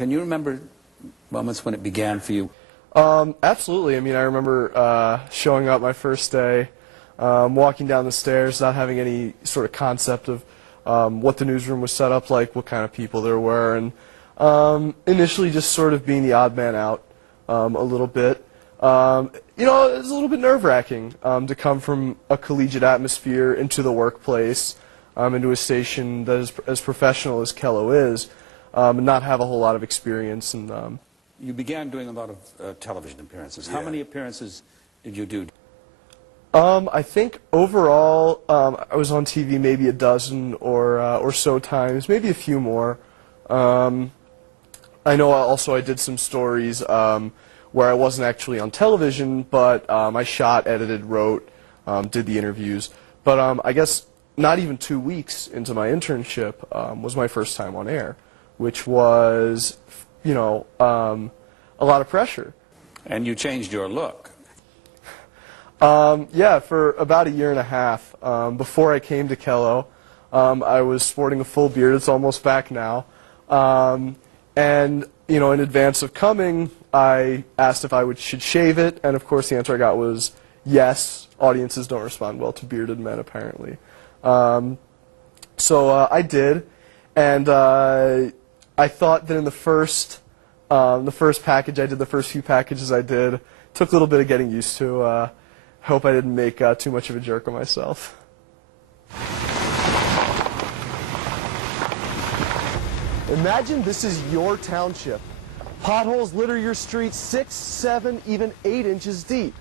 Can you remember moments when it began for you? Absolutely. I mean, I remember showing up my first day, walking down the stairs, not having any sort of concept of what the newsroom was set up like, what kind of people there were, and initially just sort of being the odd man out a little bit. You know, it was a little bit nerve-wracking to come from a collegiate atmosphere into the workplace, into a station that is as professional as Kello is, and not have a whole lot of experience. And you began doing a lot of television appearances. How many appearances did you do? I think overall I was on TV maybe a dozen or so times, maybe a few more. I know also I did some stories where I wasn't actually on television, but I shot, edited, wrote, did the interviews. But I guess not even 2 weeks into my internship was my first time on air, which was, you know, a lot of pressure. And you changed your look. Yeah, for about a year and a half. Before I came to Kello, I was sporting a full beard. It's almost back now. And, you know, in advance of coming, I asked if I should shave it, and of course the answer I got was yes. Audiences don't respond well to bearded men, apparently. So I did, and I thought that in the first package I did, the first few packages I did, took a little bit of getting used to. Hope I didn't make too much of a jerk of myself. Imagine this is your township. Potholes litter your streets 6, 7, even 8 inches deep.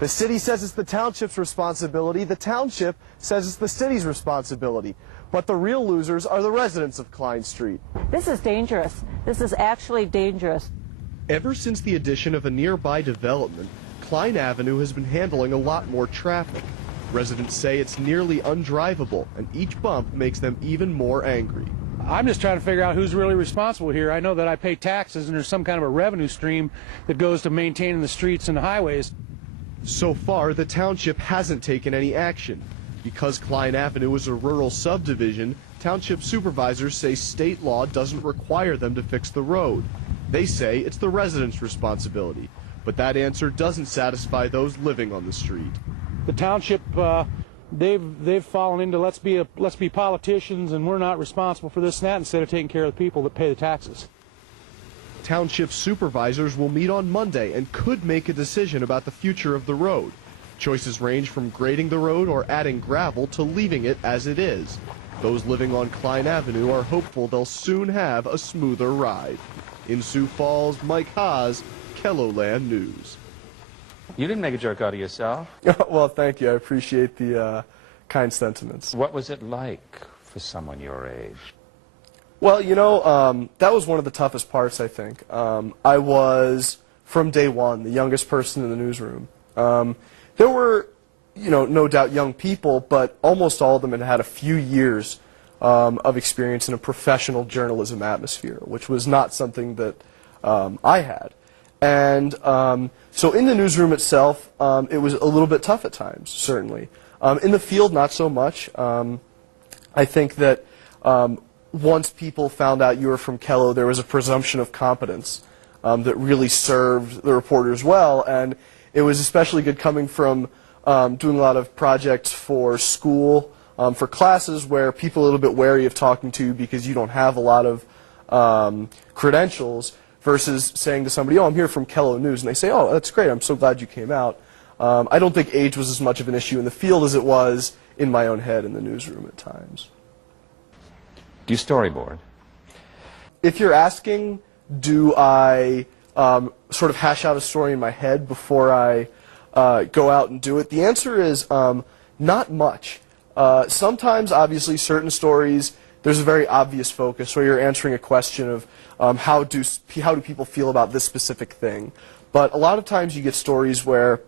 The city says it's the township's responsibility. The township says it's the city's responsibility. But the real losers are the residents of Klein Street. This is dangerous. This is actually dangerous. Ever since the addition of a nearby development, Klein Avenue has been handling a lot more traffic. Residents say it's nearly undrivable, and each bump makes them even more angry. I'm just trying to figure out who's really responsible here. I know that I pay taxes and there's some kind of a revenue stream that goes to maintaining the streets and the highways. So far, the township hasn't taken any action. Because Klein Avenue is a rural subdivision, township supervisors say state law doesn't require them to fix the road. They say it's the residents' responsibility. But that answer doesn't satisfy those living on the street. The township, they've fallen into let's be politicians and we're not responsible for this and that instead of taking care of the people that pay the taxes. Township supervisors will meet on Monday and could make a decision about the future of the road. Choices range from grading the road or adding gravel to leaving it as it is. Those living on Klein Avenue are hopeful they'll soon have a smoother ride. In Sioux Falls, Mike Haas, Kelloland News. You didn't make a joke out of yourself. Well, thank you. I appreciate the kind sentiments. What was it like for someone your age? Well, you know, that was one of the toughest parts, I think. I was, from day one, the youngest person in the newsroom. There were, you know, no doubt young people, but almost all of them had had a few years of experience in a professional journalism atmosphere, which was not something that I had. And so in the newsroom itself, it was a little bit tough at times, certainly. In the field, not so much. I think that once people found out you were from Kello, there was a presumption of competence that really served the reporters well. And it was especially good coming from doing a lot of projects for school, for classes where people are a little bit wary of talking to you because you don't have a lot of credentials, versus saying to somebody, oh, I'm here from Kello News, and they say, oh, that's great, I'm so glad you came out. I don't think age was as much of an issue in the field as it was in my own head in the newsroom at times. Do you storyboard? If you're asking, do I sort of hash out a story in my head before I go out and do it, the answer is not much. Sometimes, obviously, certain stories, there's a very obvious focus where you're answering a question of how do people feel about this specific thing. But a lot of times you get stories where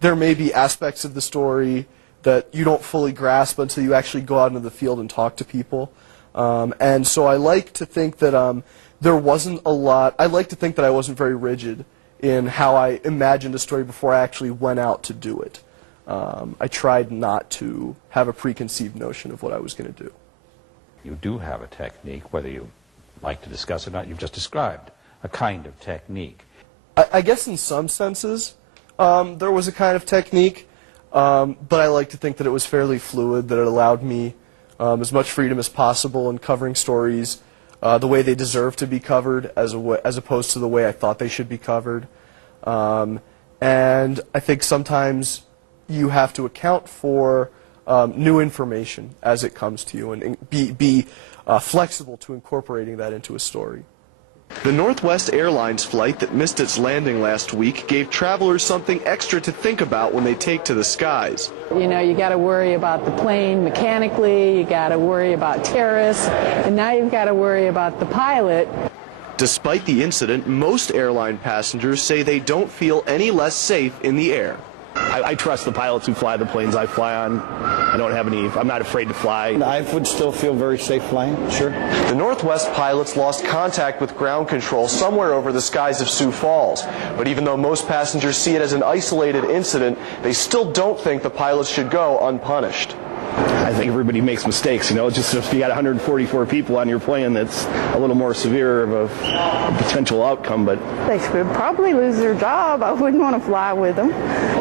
there may be aspects of the story that you don't fully grasp until you actually go out into the field and talk to people. And so I like to think that there wasn't a lot. I like to think that I wasn't very rigid in how I imagined a story before I actually went out to do it. I tried not to have a preconceived notion of what I was going to do. You do have a technique, whether you like to discuss or not. You've just described a kind of technique. I guess in some senses there was a kind of technique, but I like to think that it was fairly fluid, that it allowed me as much freedom as possible in covering stories the way they deserve to be covered as opposed to the way I thought they should be covered. And I think sometimes you have to account for new information as it comes to you and be flexible to incorporating that into a story. The Northwest Airlines flight that missed its landing last week gave travelers something extra to think about when they take to the skies. You know, you got to worry about the plane mechanically, you got to worry about terrorists, and now you've got to worry about the pilot. Despite the incident, most airline passengers say they don't feel any less safe in the air. I trust the pilots who fly the planes I fly on. I'm not afraid to fly. I would still feel very safe flying, sure. The Northwest pilots lost contact with ground control somewhere over the skies of Sioux Falls. But even though most passengers see it as an isolated incident, they still don't think the pilots should go unpunished. I think everybody makes mistakes, you know. Just if you got 144 people on your plane, that's a little more severe of a potential outcome. But They could probably lose their job. I wouldn't want to fly with them.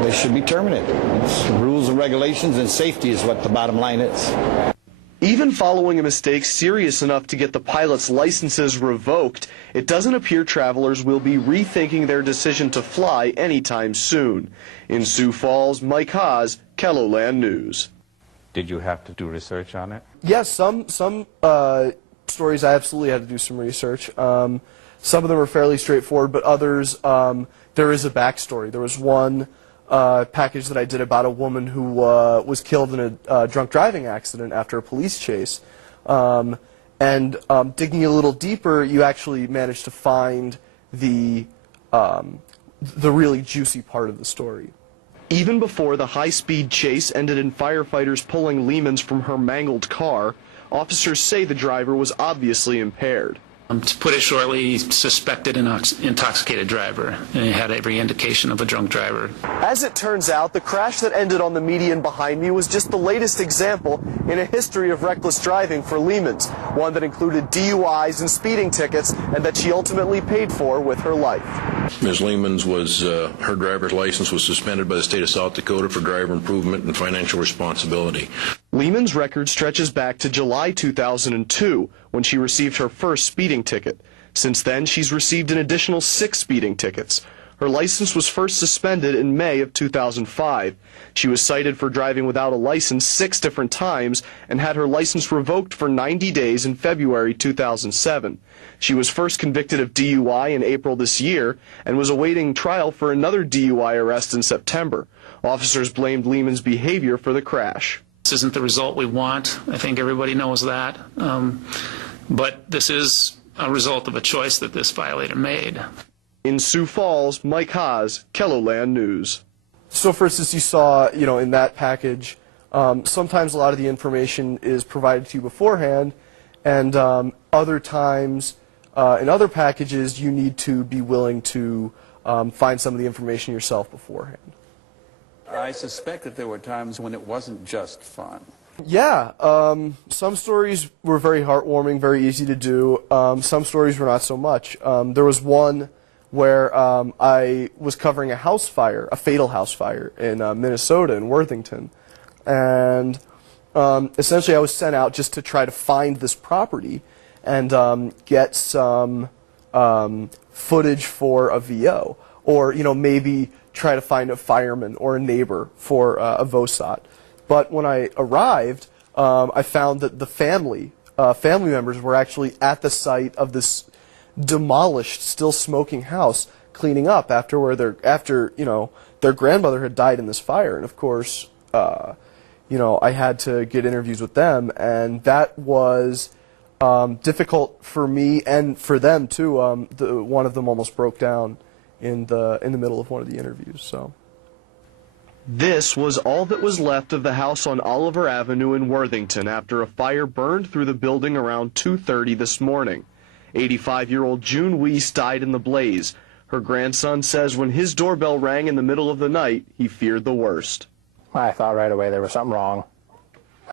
They should be terminated. It's rules and regulations and safety is what the bottom line is. Even following a mistake serious enough to get the pilots' licenses revoked, it doesn't appear travelers will be rethinking their decision to fly anytime soon. In Sioux Falls, Mike Haas, KELOLAND News. Did you have to do research on it? Yes, some stories I absolutely had to do some research. Some of them are fairly straightforward, but others, there is a backstory. There was one package that I did about a woman who was killed in a drunk driving accident after a police chase. And digging a little deeper, you actually managed to find the really juicy part of the story. Even before the high-speed chase ended in firefighters pulling Lehman's from her mangled car, officers say the driver was obviously impaired. To put it shortly, suspected an intoxicated driver, and he had every indication of a drunk driver. As it turns out, the crash that ended on the median behind me was just the latest example in a history of reckless driving for Lehman's, one that included DUIs and speeding tickets, and that she ultimately paid for with her life. Ms. Lehman's her driver's license was suspended by the state of South Dakota for driver improvement and financial responsibility. Lehman's record stretches back to July 2002, when she received her first speeding ticket. Since then, she's received an additional 6 speeding tickets. Her license was first suspended in May of 2005. She was cited for driving without a license 6 different times and had her license revoked for 90 days in February 2007. She was first convicted of DUI in April this year and was awaiting trial for another DUI arrest in September. Officers blamed Lehman's behavior for the crash. This isn't the result we want. I think everybody knows that. But this is a result of a choice that this violator made. In Sioux Falls, Mike Haas, KELOLAND News. So for instance, you saw, in that package, sometimes a lot of the information is provided to you beforehand, and other times, in other packages, you need to be willing to find some of the information yourself beforehand. I suspect that there were times when it wasn't just fun. Yeah, some stories were very heartwarming, very easy to do. Some stories were not so much. There was one where I was covering a house fire, a fatal house fire in Minnesota, in Worthington. And essentially I was sent out just to try to find this property and get some footage for a VO. Or, maybe try to find a fireman or a neighbor for a VOSOT. But when I arrived, I found that the family members were actually at the site of this demolished, still smoking house, cleaning up after their grandmother had died in this fire. And of course, I had to get interviews with them, and that was difficult for me and for them too. One of them almost broke down in the middle of one of the interviews. So. This was all that was left of the house on Oliver Avenue in Worthington after a fire burned through the building around 2:30 this morning. 85-year-old June Weiss died in the blaze. Her grandson says when his doorbell rang in the middle of the night, he feared the worst. I thought right away there was something wrong.